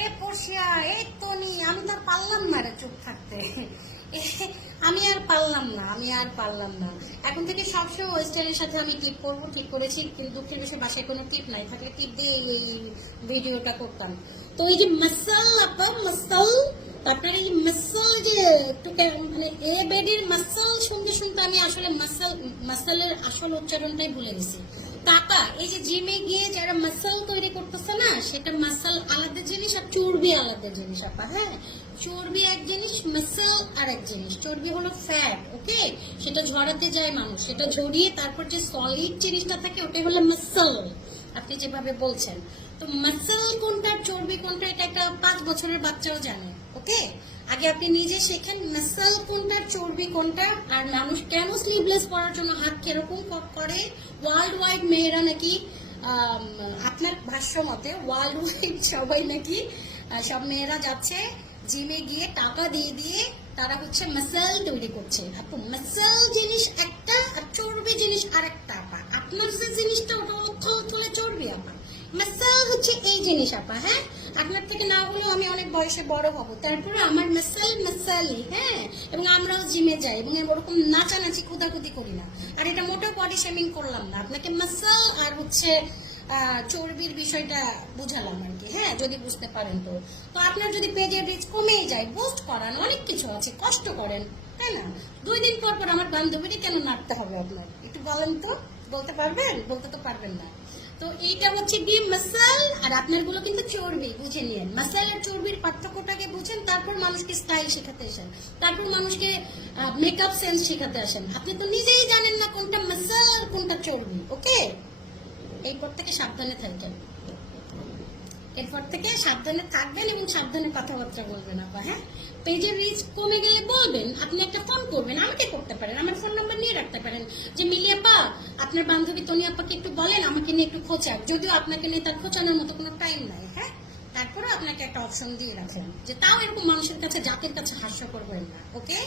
এ পড়শিয়া, এই টনি, আমি তো আর পারলাম না রে চুপ থাকতে। আমি আর পারলাম না, আমি আর পারলাম না। এখন থেকে সবসময় ওয়েস্টার্নের সাথে আমি ক্লিপ করবো, ঠিক করেছি, কিন্তু দুঃখের বিষয়ে বাসায় কোনো ক্লিপ নাই, থাকলে ক্লিপ দিয়ে এই ভিডিওটা করতাম। তো এই যে মাসাল আপা, মাসাল, আপনার এই মাসাল যে একটু মানে এ বেডির মাসাল শুনতে শুনতে আমি আসলে মাসালের আসল উচ্চারণটাই ভুলে গেছি। টাকা, এই যে জিমে গিয়ে যারা মাসাল তৈরি করতেছে না, সেটা মাসাল আলাদা জিনিস আর চর্বি আলাদা জিনিস আপা। হ্যাঁ, চর্বি এক জিনিস, মাসাল আর এক জিনিস। চর্বি হলো ফ্যাট, ওকে, সেটা ঝরাতে যায় মানুষ, সেটা ঝরিয়ে তারপর যে সলিড জিনিসটা থাকে ওটাই হলো মাসাল, আপনি যেভাবে বলছেন। তো মাসাল কোনটা চর্বি কোনটা এটা একটা 5 বছরের বাচ্চাও জানে, ওকে। আগে আপনি নিজে শেখেন মাসাল কোনটা চর্বি কোনটা। আর মানুষ কেন স্লিভলেস পরার জন্য হাত কিরকম করে, ওয়ার্ল্ড ওয়াইড মেয়েরা নাকি, আপনার ভাষ্য মতে ওয়ার্ল্ড ওয়াইড সবাই নাকি, সব মেয়েরা যাচ্ছে জিমে গিয়ে টাকা দিয়ে দিয়ে তারা হচ্ছে মাসাল তৈরি করছে। আপু, মাসাল জিনিস একটা আর চর্বি জিনিস আরেকটা আপা। আপনার যে জিনিসটা ওটা থলে চর্বি আপা, মাসাল হচ্ছে এই জিনিস আপা। হ্যাঁ, আপনার থেকে না হলেও আমি অনেক বয়সে বড় হব, তারপরে আমার মাসাল মাসালি। হ্যাঁ, এবং আমরাও জিমে যাই এবং ওরকম নাচানাচি কুদাকুদি করি না। আর এটা মোটেও বডি শেমিং করলাম না, আপনাকে মাসাল আর হচ্ছে চর্বির বিষয়টা বুঝালাম আর কি। হ্যাঁ, যদি বুঝতে পারেন তো। তো আপনার যদি পেজের রিচ কমেই যায়, বুস্ট করান, অনেক কিছু আছে, কষ্ট করেন, তাই না? 2 দিন পর পর আমার বান্ধবীরই কেন নাড়তে হবে আপনার? একটু বলেন তো, বলতে পারবেন? বলতে তো পারবেন না। তো এইটা হচ্ছে কি মাসাল, আর আপনার গুলো কিন্তু চর্বি, বুঝে নিয়েন। মাসাল আর চর্বির পার্থক্যটাকে বুঝেন, তারপর মানুষকে স্টাইল শেখাতে আসেন, তারপর মানুষকে মেকআপ সেন্স শেখাতে আসেন। আপনি তো নিজেই জানেন না কোনটা মাসাল আর কোনটা চর্বি, ওকে। এরপর থেকে সাবধানে থাকবেন, এরপর থেকে সাবধানে থাকবেন এবং সাবধানে কথাবার্তা বলবেন আপা। হ্যাঁ, পেজের রিচ কমে গেলে বলবেন, আপনি একটা ফোন করবেন, আমাকে করতে পারেন, আমার ফোন নাম্বার নিয়ে রাখতে পারেন, যে মিলি আপা আপনার বান্ধবী তনি আপাকে একটু বলেন আমাকে নিয়ে একটু খোঁচাক, যদিও আপনাকে নিয়ে তার খোঁচানোর মতো কোনো টাইম নাই। হ্যাঁ, তারপরে আপনাকে একটা অপশন দিয়ে রাখলাম, যে তাও এরকম মানুষের কাছে, জাতির কাছে হাস্য করবেন না, ওকে।